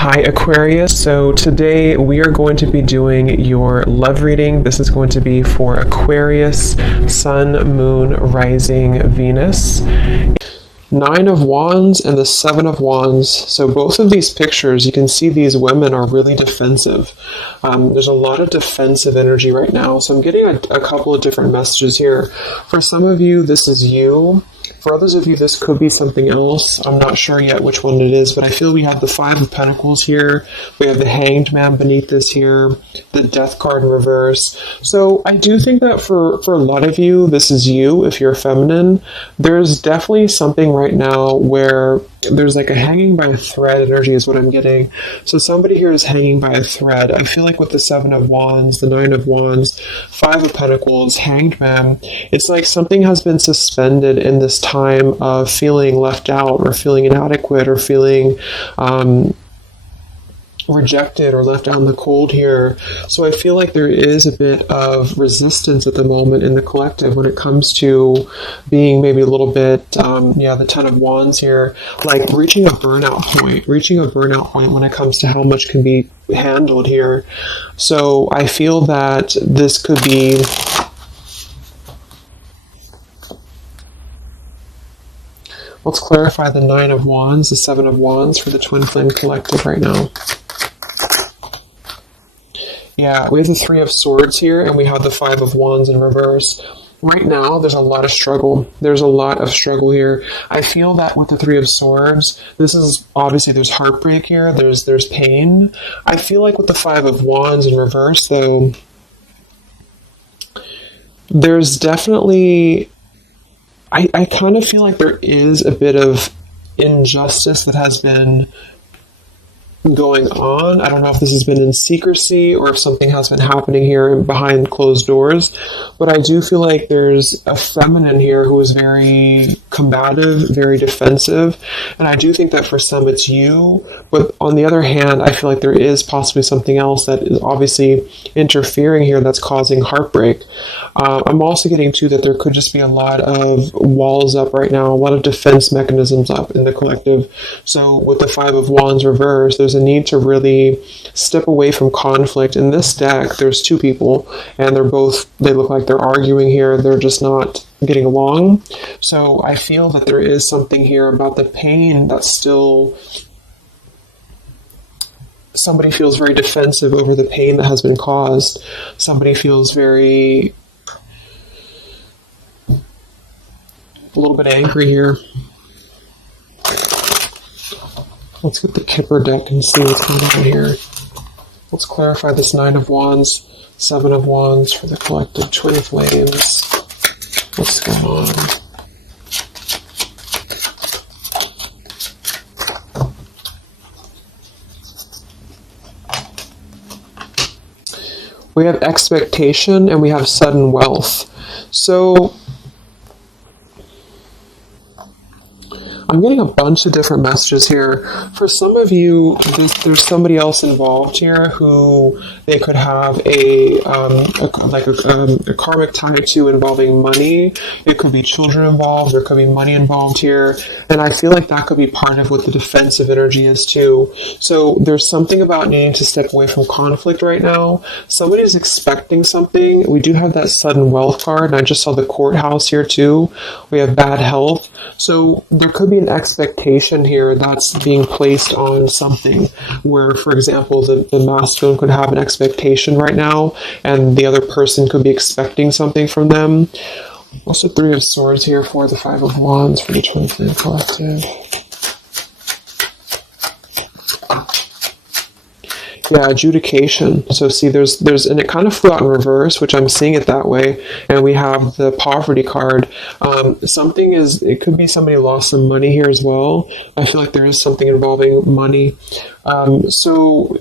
Hi Aquarius, so today we are going to be doing your love reading. This is going to be for Aquarius, Sun, Moon, Rising, Venus. Nine of Wands and the Seven of Wands. So both of these pictures, you can see these women are really defensive. There's a lot of defensive energy right now. So I'm getting a couple of different messages here. For some of you, this is you. For others of you, this could be something else. I'm not sure yet which one it is, but I feel we have the Five of Pentacles here. We have the Hanged Man beneath this here, the Death card in reverse. So I do think that for a lot of you, this is you if you're feminine. There's definitely something right now where there's like a hanging by a thread energy is what I'm getting. So somebody here is hanging by a thread. I feel like with the Seven of Wands, the Nine of Wands, Five of Pentacles, Hanged Man, it's like something has been suspended in this time of feeling left out or feeling inadequate or feeling rejected or left out in the cold here. So I feel like there is a bit of resistance at the moment in the collective when it comes to being maybe a little bit, the Ten of Wands here, like reaching a burnout point when it comes to how much can be handled here. So I feel that this could be let's clarify the Nine of Wands, the Seven of Wands for the Twin Flame Collective right now. Yeah, we have the Three of Swords here, and we have the Five of Wands in reverse. Right now, there's a lot of struggle. There's a lot of struggle here. I feel that with the Three of Swords, this is obviously there's heartbreak here. There's pain. I feel like with the Five of Wands in reverse, though, there's definitely I kind of feel like there is a bit of injustice that has been going on. I don't know if this has been in secrecy or if something has been happening here behind closed doors, but I do feel like there's a feminine here who is very combative, very defensive, and I do think that for some it's you, but on the other hand, I feel like there is possibly something else that is obviously interfering here that's causing heartbreak. I'm also getting too that there could just be a lot of walls up right now, a lot of defense mechanisms up in the collective. So with the Five of Wands reverse, there's a need to really step away from conflict. In this deck, there's two people, and they look like they're arguing here. They're just not getting along. So I feel that there is something here about the pain that's still... Somebody feels very defensive over the pain that has been caused. Somebody feels very... a little bit angry here. Let's get the Kipper deck and see what's going on here. Let's clarify this Nine of Wands, Seven of Wands for the collective Twin Flames. What's going on? We have expectation and we have sudden wealth. So I'm getting a bunch of different messages here. For some of you, there's somebody else involved here who they could have a karmic tie to involving money. It could be children involved. There could be money involved here. And I feel like that could be part of what the defensive energy is too. So there's something about needing to step away from conflict right now. Somebody's expecting something. We do have that sudden wealth card. And I just saw the courthouse here too. We have bad health. So there could be an expectation here that's being placed on something where, for example, the masculine could have an expectation right now and the other person could be expecting something from them. What's the Three of Swords here for the Five of Wands for the Twin Flame Collective? Yeah, adjudication. So see, there's, and it kind of flew out in reverse, which I'm seeing it that way. And we have the poverty card. It could be somebody lost some money here as well. I feel like there is something involving money. So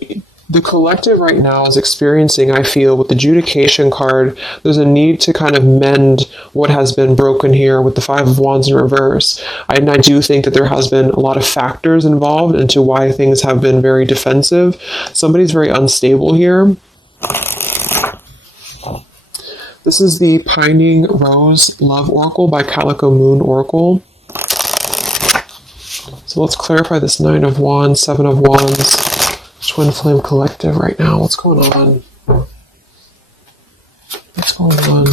the collective right now is experiencing, I feel, with the adjudication card, there's a need to kind of mend what has been broken here with the Five of Wands in reverse. And I do think that there has been a lot of factors involved into why things have been very defensive. Somebody's very unstable here. This is the Pining Rose Love Oracle by Calico Moon Oracle. So let's clarify this Nine of Wands, Seven of Wands. Twin Flame Collective right now. What's going on? What's going on?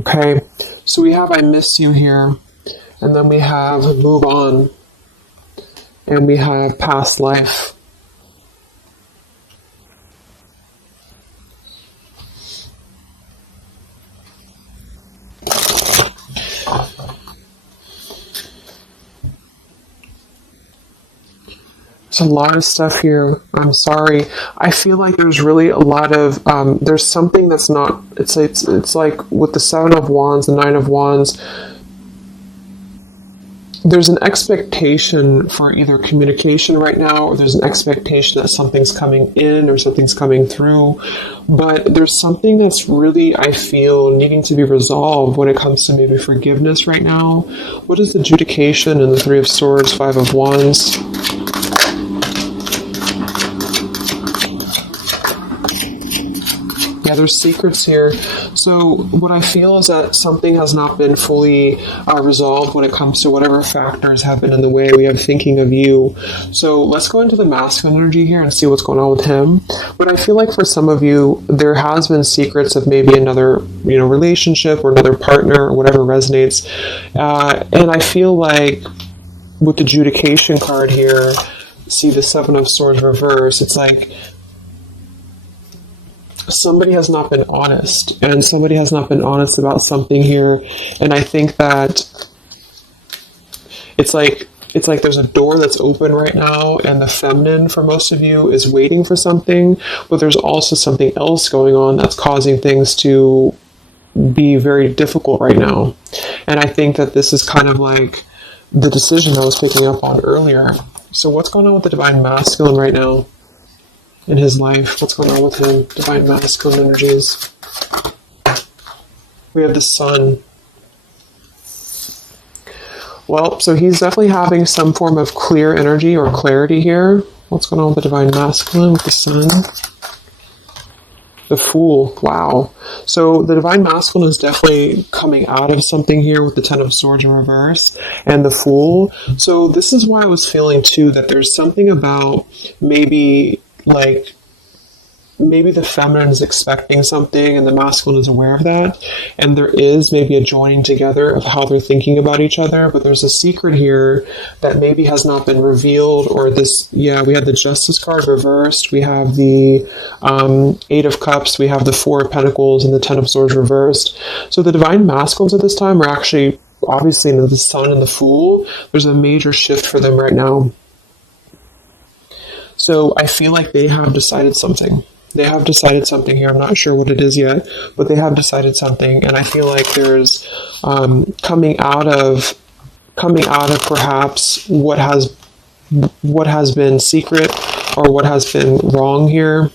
Okay, so we have I miss you here, and then we have move on, and we have past life. There's a lot of stuff here. I'm sorry. I feel like there's really a lot of there's something that's not. It's like with the Seven of Wands, the Nine of Wands. There's an expectation for either communication right now, or there's an expectation that something's coming in or something's coming through. But there's something that's really, I feel, needing to be resolved when it comes to maybe forgiveness right now. What is the adjudication in the Three of Swords, Five of Wands? Yeah, there's secrets here. So what I feel is that something has not been fully resolved when it comes to whatever factors have been in the way. We have thinking of you. So let's go into the masculine energy here and see what's going on with him. But I feel like for some of you, there has been secrets of maybe another, relationship or another partner or whatever resonates. And I feel like with the adjudication card here, see the Seven of Swords reverse, it's like somebody has not been honest, and somebody has not been honest about something here. And I think that it's like there's a door that's open right now, and the feminine for most of you is waiting for something, but there's also something else going on that's causing things to be very difficult right now. And I think that this is kind of like the decision I was picking up on earlier. So what's going on with the Divine Masculine right now in his life? What's going on with him? Divine Masculine energies. We have the Sun. Well, so he's definitely having some form of clear energy or clarity here. What's going on with the Divine Masculine with the Sun? The Fool. Wow. So the Divine Masculine is definitely coming out of something here with the Ten of Swords in reverse and the Fool. So this is why I was feeling too that there's something about maybe the feminine is expecting something and the masculine is aware of that, and there is maybe a joining together of how they're thinking about each other, but there's a secret here that maybe has not been revealed. Or this, we have the Justice card reversed, we have the Eight of Cups, we have the Four of Pentacles, and the Ten of Swords reversed. So the Divine Masculines at this time are actually obviously into the Sun and the Fool. There's a major shift for them right now. So I feel like they have decided something. They have decided something here. I'm not sure what it is yet, but they have decided something. And I feel like there's coming out of perhaps what has been secret or what has been wrong here.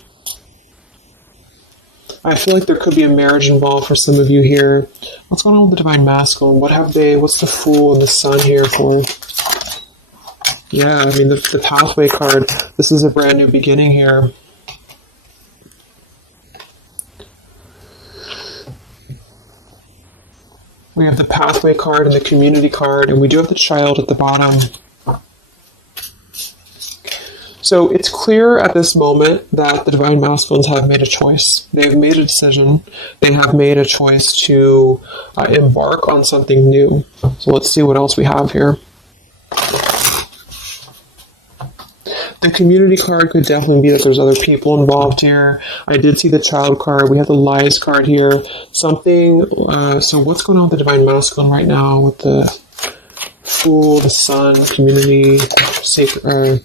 I feel like there could be a marriage involved for some of you here. What's going on with the Divine Masculine? What's the Fool and the Sun here for? Yeah, I mean, the Pathway card, this is a brand new beginning here. We have the Pathway card and the Community card, and we do have the Child at the bottom. So it's clear at this moment that the Divine Masculines have made a choice. They've made a decision. They have made a choice to embark on something new. So let's see what else we have here. The Community card could definitely be that there's other people involved here. I did see the Child card. We have the Lies card here. Something, so what's going on with the Divine Masculine right now with the Fool, the Sun, Community, Sacred,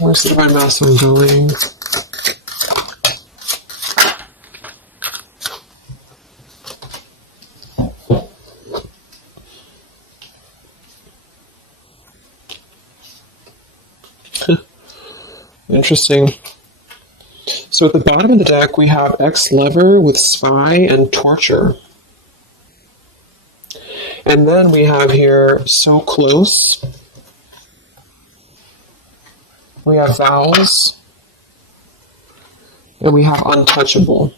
where's the Divine Masculine going? Interesting. So at the bottom of the deck, we have ex-lover with spy and torture. And then we have here so close We have vows. And we have untouchable.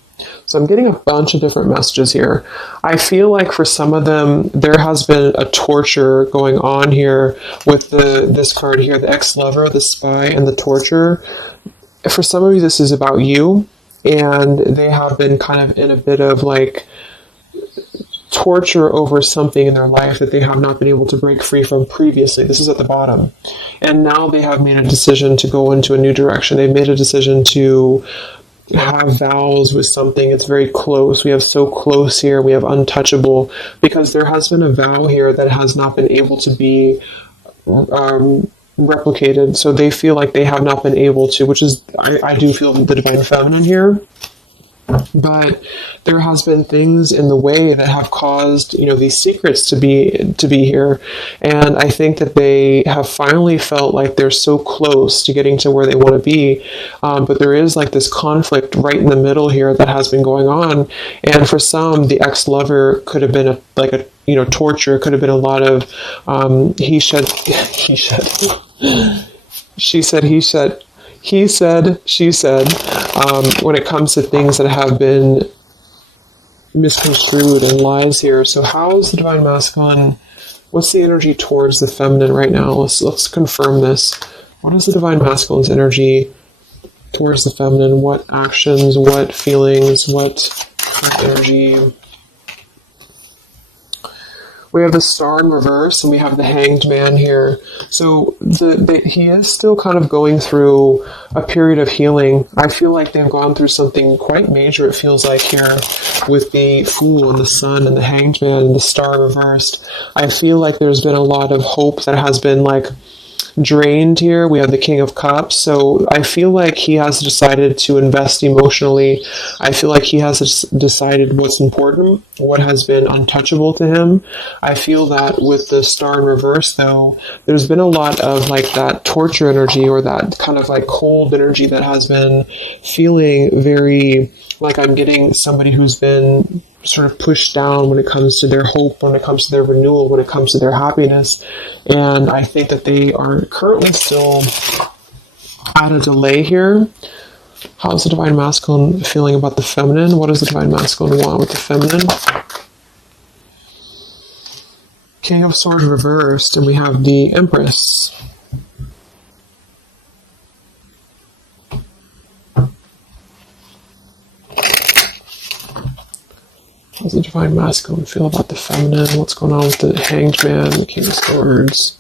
So I'm getting a bunch of different messages here. I feel like for some of them, there has been a torture going on here with this card here, the ex-lover, the spy, and the torture. For some of you, this is about you, and they have been kind of in a bit of like torture over something in their life that they have not been able to break free from previously. This is at the bottom. And now they have made a decision to go into a new direction. They've made a decision to have vows with something. It's very close. We have so close here. We have untouchable, because there has been a vow here that has not been able to be replicated. So they feel like they have not been able to, which is, I do feel the divine feminine here. But there has been things in the way that have caused, these secrets to be here. And I think that they have finally felt like they're so close to getting to where they want to be. But there is like this conflict right in the middle here that has been going on. And for some, the ex-lover could have been torture. It could have been a lot of he said, she said, he said, he said, she said, when it comes to things that have been misconstrued and lies here. So how is the divine masculine? What's the energy towards the feminine right now? Let's confirm this. What is the divine masculine's energy towards the feminine? What actions, what feelings, what energy? We have the Star in reverse, and we have the Hanged Man here. So he is still kind of going through a period of healing. I feel like they've gone through something quite major, it feels like, here with the Fool and the Sun and the Hanged Man and the Star reversed. I feel like there's been a lot of hope that has been drained here. We have the King of Cups. So I feel like he has decided to invest emotionally. I feel like he has decided what's important, what has been untouchable to him. I feel that with the Star in reverse, though, there's been a lot of that torture energy, or that kind of cold energy that has been feeling very like I'm getting somebody who's been sort of pushed down when it comes to their hope, when it comes to their renewal, when it comes to their happiness. And I think that they are currently still at a delay here. How's the divine masculine feeling about the feminine? What does the divine masculine want with the feminine? King of Swords reversed, and we have the Empress. How does the divine masculine feel about the feminine? What's going on with the Hanged Man, the King of Swords?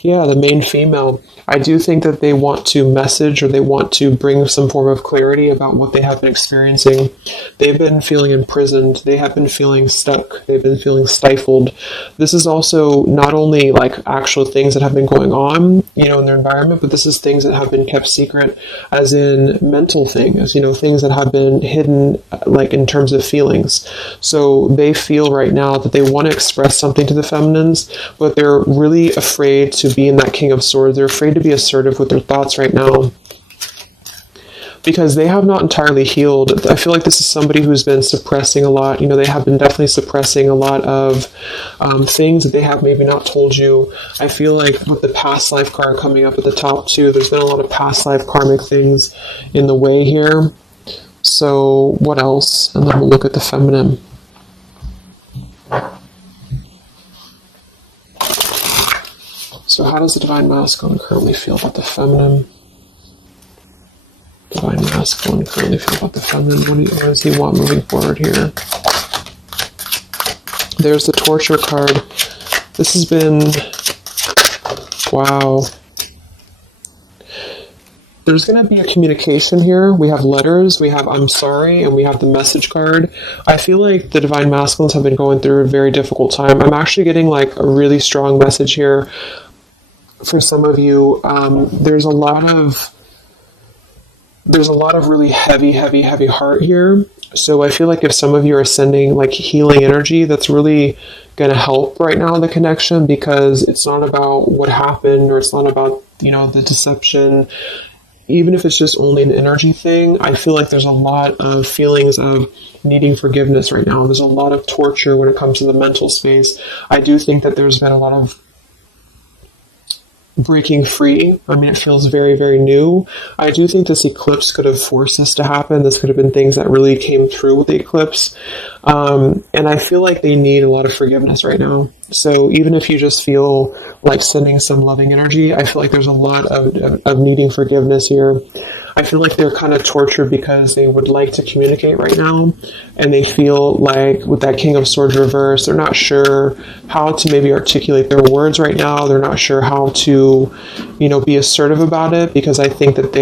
Yeah, the main female. I do think that they want to message, or they want to bring some form of clarity about what they have been experiencing. They've been feeling imprisoned. They have been feeling stuck. They've been feeling stifled. This is also not only actual things that have been going on, in their environment, but this is things that have been kept secret, as in mental things, things that have been hidden, in terms of feelings. So they feel right now that they want to express something to the feminines, but they're really afraid to be in that King of Swords. They're afraid to be assertive with their thoughts right now, because they have not entirely healed. I feel like this is somebody who's been suppressing a lot. They have been definitely suppressing a lot of things that they have maybe not told you. I feel like with the past life card coming up at the top too, there's been a lot of past life karmic things in the way here. So what else? And then we'll look at the feminine. So how does the divine masculine currently feel about the feminine? Divine masculine currently feel about the feminine. What does he want moving forward here? There's the torture card. This has been... Wow. There's going to be a communication here. We have letters, we have I'm sorry, and we have the message card. I feel like the divine masculines have been going through a very difficult time. I'm actually getting a really strong message here. For some of you, there's a lot of really heavy heart here. So I feel like if some of you are sending healing energy, that's really going to help right now, the connection, because it's not about what happened, or it's not about, the deception. Even if it's just only an energy thing, I feel like there's a lot of feelings of needing forgiveness right now. There's a lot of torture when it comes to the mental space. I do think that there's been a lot of breaking free. I mean, it feels very, very new. I do think this eclipse could have forced this to happen. This could have been things that really came through with the eclipse. And I feel like they need a lot of forgiveness right now. So even if you just feel like sending some loving energy, I feel like there's a lot of needing forgiveness here. I feel like they're kind of tortured because they would like to communicate right now, and they feel like with that King of Swords reverse, they're not sure how to maybe articulate their words right now. They're not sure how to, be assertive about it, because I think that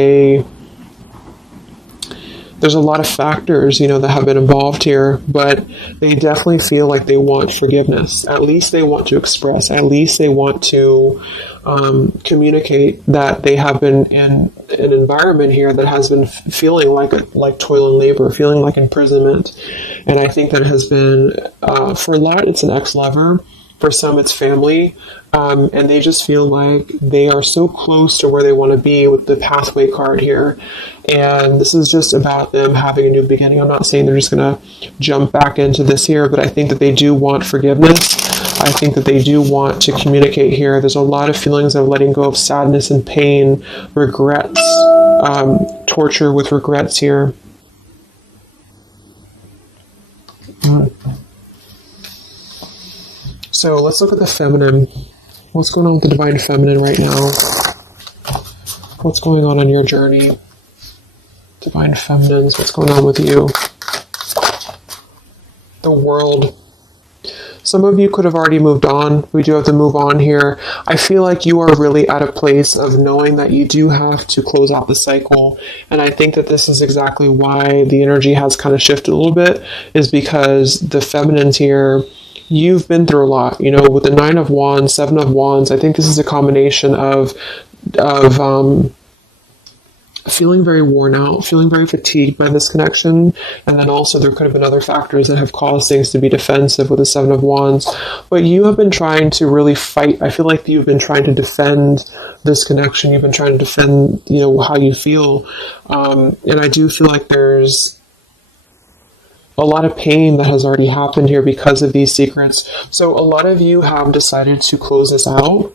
there's a lot of factors, that have been involved here, but they definitely feel like they want forgiveness. At least they want to express. At least they want to communicate that they have been in an environment here that has been feeling like toil and labor, feeling like imprisonment. And I think that it has been, for a lot, it's an ex-lover. For some, it's family. And they just feel like they are so close to where they want to be with the pathway card here. And this is just about them having a new beginning. I'm not saying they're just going to jump back into this here, but I think that they do want forgiveness. I think that they do want to communicate here. There's a lot of feelings of letting go of sadness and pain, regrets, torture with regrets here. So let's look at the feminine. What's going on with the divine feminine right now? What's going on your journey? Divine feminines, what's going on with you? The world. Some of you could have already moved on. We do have to move on here. I feel like you are really at a place of knowing that you do have to close out the cycle. And I think that this is exactly why the energy has kind of shifted a little bit, is because the feminines here, you've been through a lot, with the 9 of Wands, 7 of Wands. I think this is a combination of feeling very worn out, feeling very fatigued by this connection. And then also there could have been other factors that have caused things to be defensive with the 7 of Wands. But you have been trying to really fight. I feel like you've been trying to defend this connection. You've been trying to defend, how you feel. And I do feel like there's a lot of pain that has already happened here because of these secrets. So a lot of you have decided to close this out.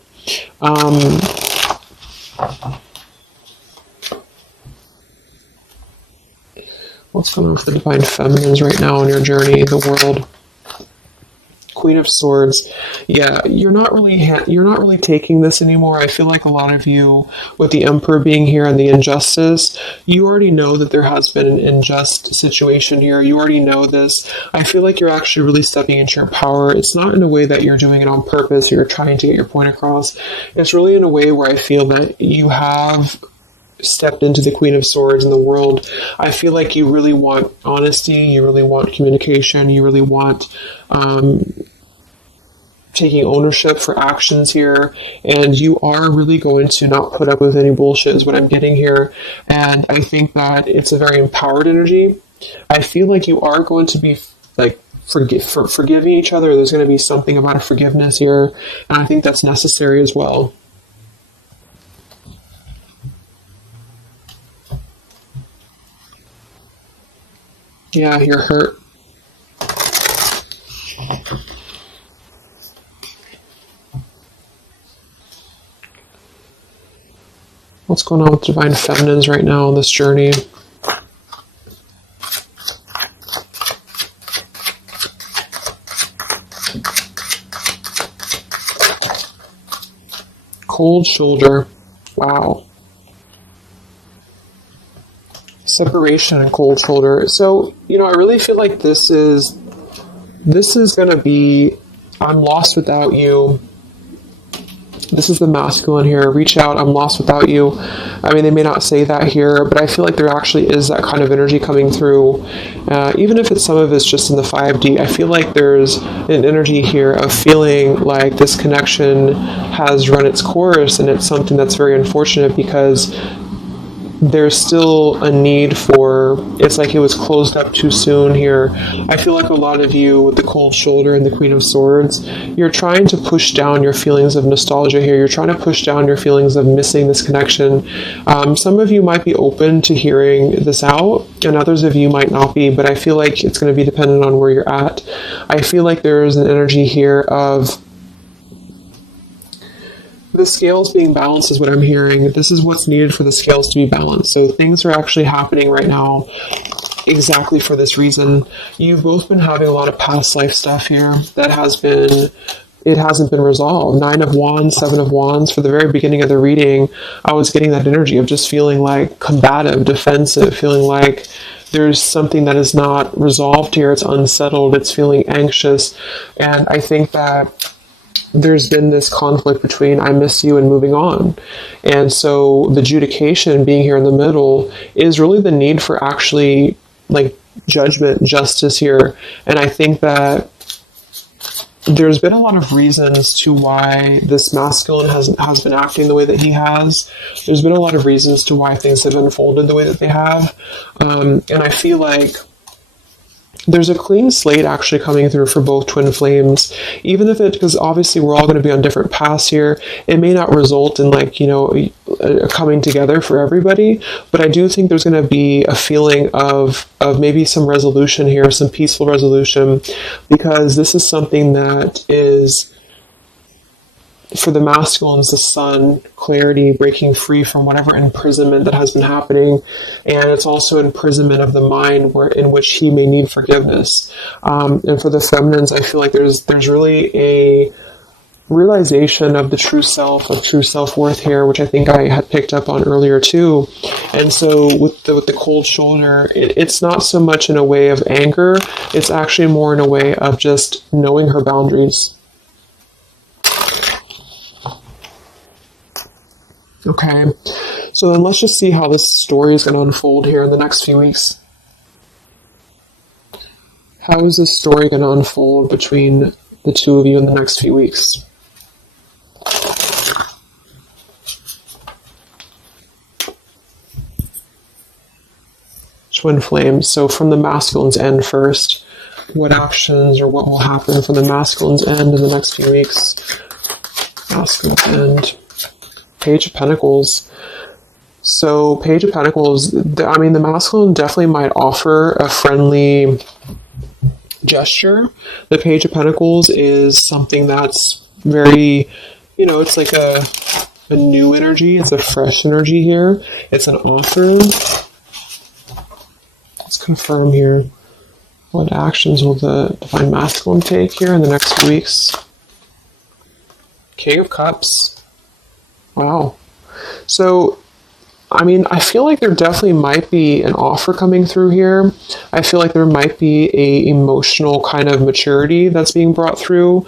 What's going on with the divine feminines right now on your journey, the world? Queen of Swords. Yeah, you're not really taking this anymore. I feel like a lot of you, with the Emperor being here and the injustice, you already know that there has been an unjust situation here. You already know this. I feel like you're actually really stepping into your power. It's not in a way that you're doing it on purpose or you're trying to get your point across. It's really in a way where I feel that you have stepped into the Queen of Swords in the world. I feel like you really want honesty, you really want communication, you really want taking ownership for actions here, and you are really going to not put up with any bullshit is what I'm getting here. And I think that it's a very empowered energy. I feel like you are going to be like forgiving each other. There's going to be something about a forgiveness here, and I think that's necessary as well. Yeah, you're hurt. What's going on with divine feminines right now on this journey? Cold shoulder. Wow. Separation and cold shoulder. So, I really feel like this is going to be, I'm lost without you. This is the masculine here. Reach out, I'm lost without you. I mean, they may not say that here, but I feel like there actually is that kind of energy coming through. Even if some of it's just in the 5D, I feel like there's an energy here of feeling like this connection has run its course, and it's something that's very unfortunate because there's still a need for, it's like it was closed up too soon here. I feel like a lot of you with the cold shoulder and the Queen of Swords, you're trying to push down your feelings of nostalgia here. You're trying to push down your feelings of missing this connection. Some of you might be open to hearing this out, and others of you might not be, but I feel like it's going to be dependent on where you're at. I feel like there's an energy here of the scales being balanced is what I'm hearing. This is what's needed for the scales to be balanced. So things are actually happening right now exactly for this reason. You've both been having a lot of past life stuff here that hasn't been resolved. 9 of Wands, 7 of Wands. For the very beginning of the reading, I was getting that energy of just feeling like combative, defensive, feeling like there's something that is not resolved here. It's unsettled. It's feeling anxious. And I think that there's been this conflict between I miss you and moving on. And so the adjudication being here in the middle is really the need for actually like judgment, justice here. And I think that there's been a lot of reasons to why this masculine has been acting the way that he has. There's been a lot of reasons to why things have unfolded the way that they have. And I feel like there's a clean slate actually coming through for both twin flames, even if because obviously we're all going to be on different paths here. It may not result in like, a coming together for everybody, but I do think there's going to be a feeling of maybe some resolution here, some peaceful resolution, because this is something that is, for the masculines, the sun, clarity, breaking free from whatever imprisonment that has been happening. And it's also imprisonment of the mind in which he may need forgiveness. And for the feminines, I feel like there's really a realization of the true self, of true self-worth here, which I think I had picked up on earlier too. And so with the cold shoulder, it's not so much in a way of anger, it's actually more in a way of just knowing her boundaries. Okay, so then let's just see how this story is going to unfold here in the next few weeks. How is this story going to unfold between the two of you in the next few weeks? Twin flames. So from the masculine's end first, what actions or what will happen from the masculine's end in the next few weeks? Masculine end. Page of Pentacles. So Page of Pentacles, the masculine definitely might offer a friendly gesture. The Page of Pentacles is something that's very, it's like a new energy. It's a fresh energy here. It's an offer. Let's confirm here. What actions will the divine masculine take here in the next few weeks? King of Cups. Wow. So, I feel like there definitely might be an offer coming through here. I feel like there might be a emotional kind of maturity that's being brought through.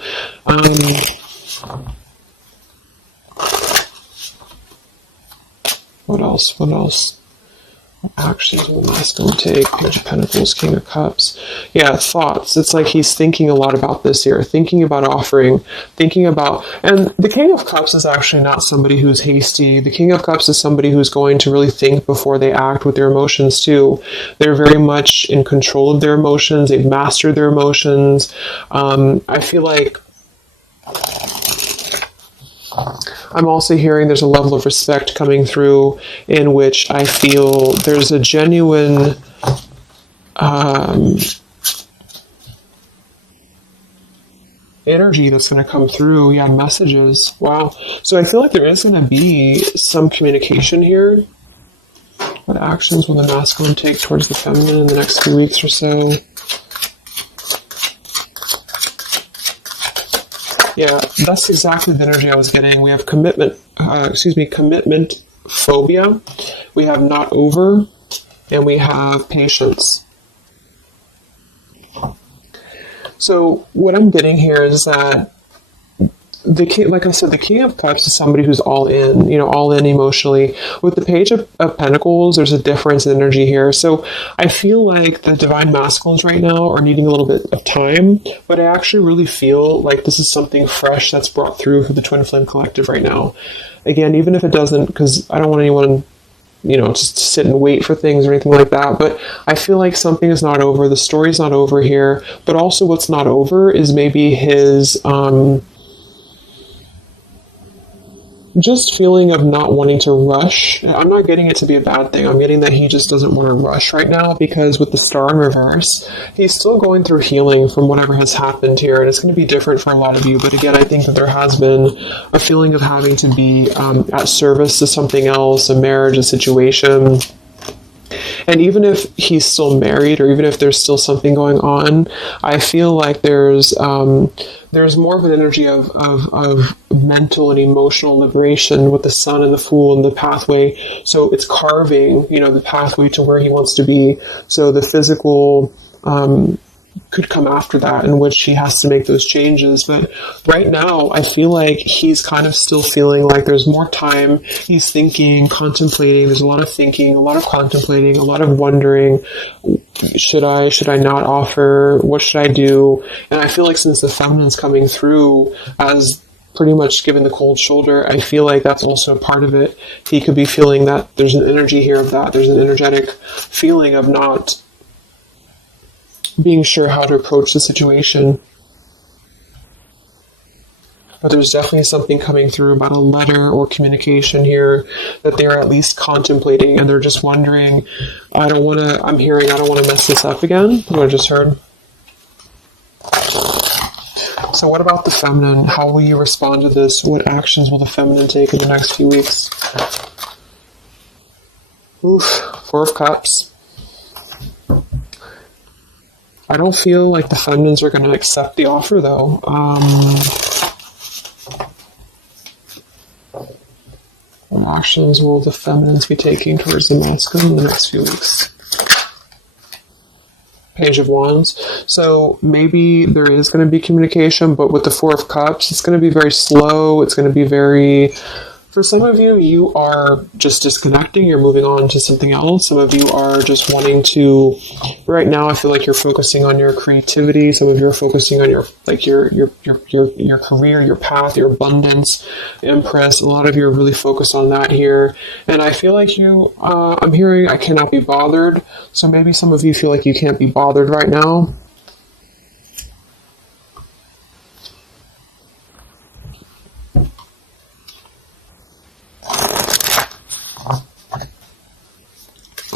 What else? Actions will the masculine take? Page of Pentacles, King of Cups. Yeah, thoughts. It's like he's thinking a lot about this here, thinking about offering, and the King of Cups is actually not somebody who's hasty. The King of Cups is somebody who's going to really think before they act with their emotions too. They're very much in control of their emotions. They've mastered their emotions. I feel like I'm also hearing there's a level of respect coming through in which I feel there's a genuine energy that's going to come through. Yeah, messages. Wow. So I feel like there is going to be some communication here. What actions will the masculine take towards the feminine in the next few weeks or so? Yeah, that's exactly the energy I was getting. We have commitment phobia. We have not over, and we have patience. So what I'm getting here is that the king, like I said, the King of Cups is somebody who's all in, all in emotionally. With the Page of Pentacles, there's a difference in energy here. So I feel like the divine masculines right now are needing a little bit of time, but I actually really feel like this is something fresh that's brought through for the Twin Flame Collective right now. Again, even if it doesn't, because I don't want anyone, just to sit and wait for things or anything like that. But I feel like something is not over. The story's not over here. But also what's not over is maybe his just feeling of not wanting to rush. I'm not getting it to be a bad thing. I'm getting that he just doesn't want to rush right now, because with the star in reverse, he's still going through healing from whatever has happened here, and it's going to be different for a lot of you. But again, I think that there has been a feeling of having to be at service to something else, a marriage, a situation. And even if he's still married, or even if there's still something going on, I feel like there's more of an energy of mental and emotional liberation with the Sun and the Fool and the pathway. So it's carving, the pathway to where he wants to be. So the physical could come after that, in which he has to make those changes. But right now, I feel like he's kind of still feeling like there's more time. He's thinking, contemplating. There's a lot of thinking, a lot of contemplating, a lot of wondering. Should I not offer? What should I do? And I feel like since the feminine's coming through as pretty much given the cold shoulder, I feel like that's also a part of it. He could be feeling that there's an energy here of that. There's an energetic feeling of not being sure how to approach the situation. But there's definitely something coming through about a letter or communication here that they're at least contemplating, and they're just wondering, I don't want to mess this up again, what I just heard. So what about the feminine? How will you respond to this? What actions will the feminine take in the next few weeks? Oof, Four of Cups. I don't feel like the feminines are going to accept the offer, though. What actions will the feminines be taking towards the masculine in the next few weeks? Page of Wands. So maybe there is going to be communication, but with the Four of Cups, it's going to be very slow. It's going to be very... For some of you, you are just disconnecting. You're moving on to something else. Some of you are just wanting to... Right now, I feel like you're focusing on your creativity. Some of you are focusing on your career, your path, your abundance, Empress. A lot of you are really focused on that here. And I feel like I'm hearing I cannot be bothered. So maybe some of you feel like you can't be bothered right now.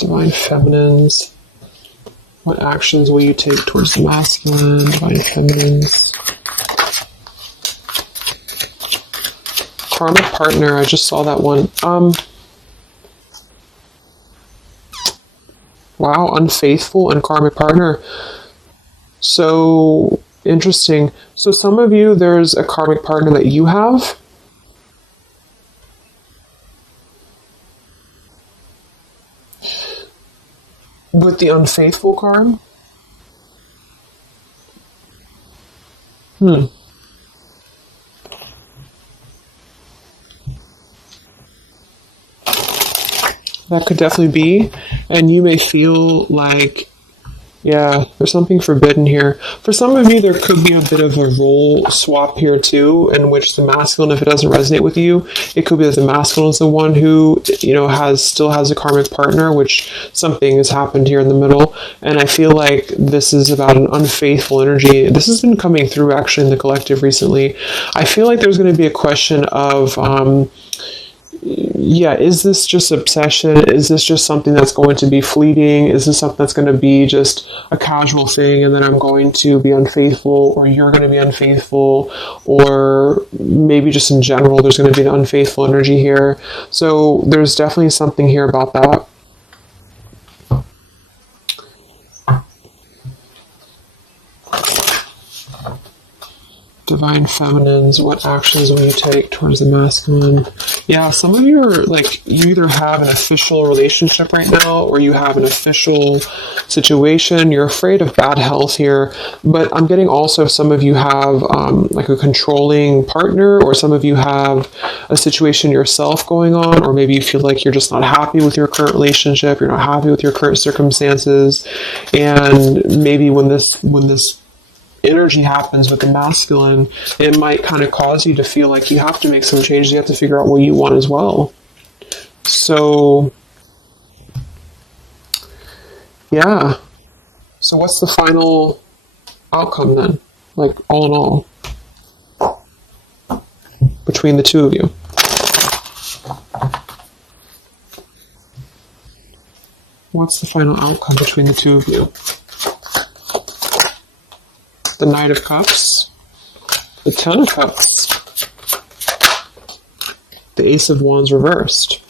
Divine Feminines. What actions will you take towards the masculine? Divine Feminines. Karmic partner. I just saw that one. Wow, unfaithful and karmic partner. So interesting. So some of you, there's a karmic partner that you have. With the unfaithful card? That could definitely be. And you may feel like, yeah, there's something forbidden here. For some of you, there could be a bit of a role swap here too, in which the masculine, if it doesn't resonate with you, it could be that the masculine is the one who, still has a karmic partner, which something has happened here in the middle. And I feel like this is about an unfaithful energy. This has been coming through actually in the collective recently. I feel like there's going to be a question of, is this just obsession? Is this just something that's going to be fleeting? Is this something that's going to be just a casual thing, and then I'm going to be unfaithful, or you're going to be unfaithful, or maybe just in general there's going to be an unfaithful energy here. So there's definitely something here about that. Divine Feminines, what actions will you take towards the masculine? Yeah, some of you are like, you either have an official relationship right now, or you have an official situation. You're afraid of bad health here, but I'm getting also some of you have like a controlling partner, or some of you have a situation yourself going on, or maybe you feel like you're just not happy with your current relationship, you're not happy with your current circumstances, and maybe when this energy happens with the masculine, it might kind of cause you to feel like you have to make some changes. You have to figure out what you want as well. So, yeah. So what's the final outcome then? Like, all in all, between the two of you? What's the final outcome between the two of you? The Knight of Cups, the Ten of Cups, the Ace of Wands reversed.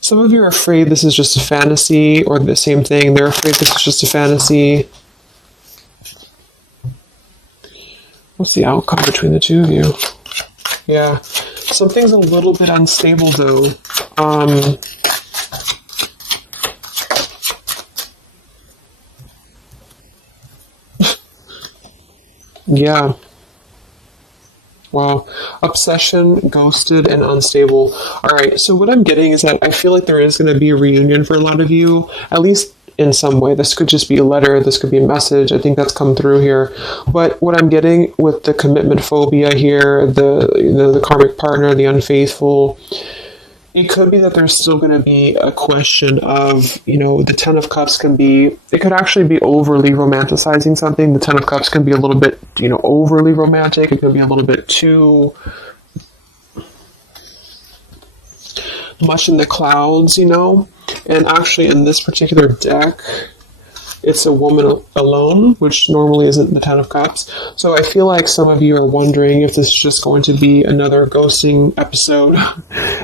Some of you are afraid this is just a fantasy, or the same thing, they're afraid this is just a fantasy. What's the outcome between the two of you? Yeah, something's a little bit unstable though. Yeah. Wow. Obsession, ghosted, and unstable. All right. So what I'm getting is that I feel like there is going to be a reunion for a lot of you, at least in some way. This could just be a letter. This could be a message. I think that's come through here. But what I'm getting with the commitment phobia here, the karmic partner, the unfaithful, it could be that there's still going to be a question of, the Ten of Cups it could actually be overly romanticizing something. The Ten of Cups can be a little bit, overly romantic. It could be a little bit too much in the clouds, And actually in this particular deck, it's a woman alone, which normally isn't the Ten of Cups. So I feel like some of you are wondering if this is just going to be another ghosting episode.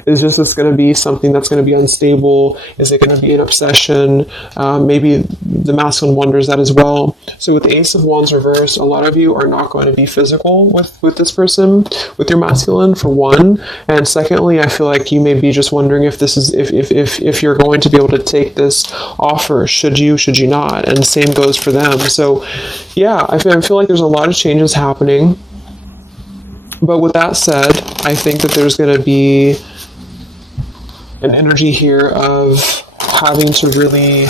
Is this going to be something that's going to be unstable? Is it going to be an obsession? Maybe the masculine wonders that as well. So with the Ace of Wands reversed, a lot of you are not going to be physical with this person, with your masculine, for one. And secondly, I feel like you may be just wondering if this is if you're going to be able to take this offer. Should you not? And same goes for them. So yeah, I feel like there's a lot of changes happening. But with that said, I think that there's going to be an energy here of having to really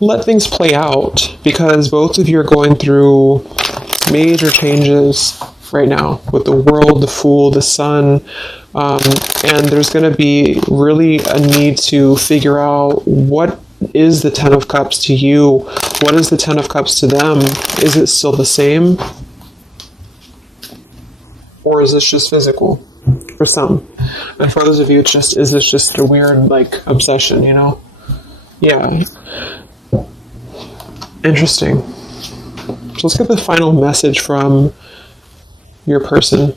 let things play out, because both of you are going through major changes right now with the World, the Fool, the Sun, and there's going to be really a need to figure out what is the Ten of Cups to you? What is the Ten of Cups to them? Is it still the same? Or is this just physical for some? And for others of you, is this just a weird, obsession, Yeah. Interesting. So let's get the final message from your person,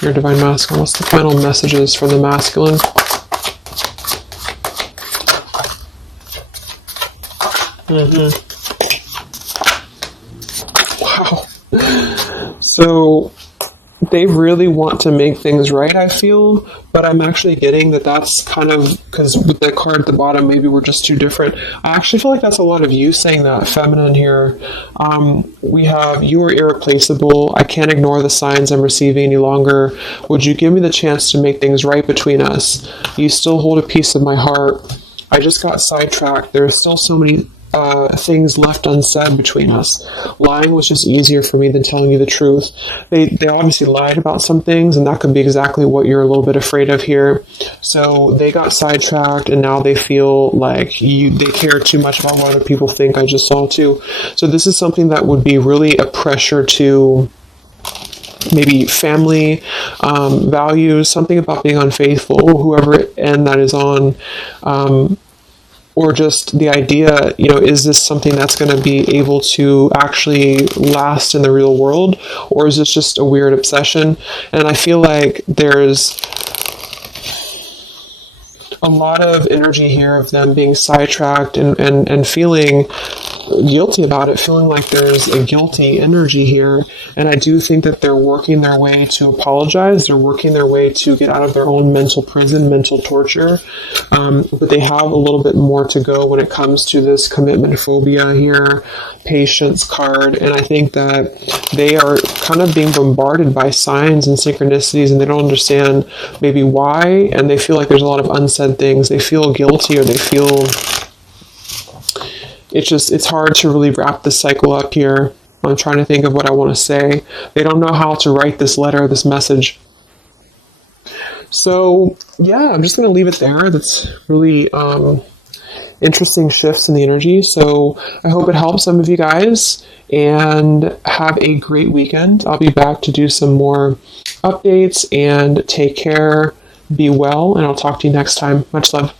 your divine masculine. What's the final messages from the masculine? Wow. So they really want to make things right, I feel, but I'm actually getting that's kind of, because with the card at the bottom, maybe we're just too different. I actually feel like that's a lot of you saying that, feminine here. We have, you are irreplaceable. I can't ignore the signs I'm receiving any longer. Would you give me the chance to make things right between us? You still hold a piece of my heart. I just got sidetracked. There are still so many things left unsaid between us. Lying was just easier for me than telling you the truth. They obviously lied about some things, and that could be exactly what you're a little bit afraid of here. So they got sidetracked, and now they feel like they care too much about what other people think. I just saw too. So this is something that would be really a pressure to maybe family values, something about being unfaithful, whoever end that is on, or just the idea, is this something that's going to be able to actually last in the real world, or is this just a weird obsession? And I feel like there's a lot of energy here of them being sidetracked and feeling guilty about it, feeling like there's a guilty energy here. And I do think that they're working their way to apologize. They're working their way to get out of their own mental prison, mental torture. But they have a little bit more to go when it comes to this commitment phobia here, patience card. And I think that they are kind of being bombarded by signs and synchronicities, and they don't understand maybe why. And they feel like there's a lot of unsaid things. They feel guilty, or they feel it's hard to really wrap this cycle up here. I'm trying to think of what I want to say. They don't know how to write this letter, this message. So yeah, I'm just going to leave it there. That's really interesting shifts in the energy. So I hope it helps some of you guys, and have a great weekend. I'll be back to do some more updates, and take care, be well, and I'll talk to you next time. Much love.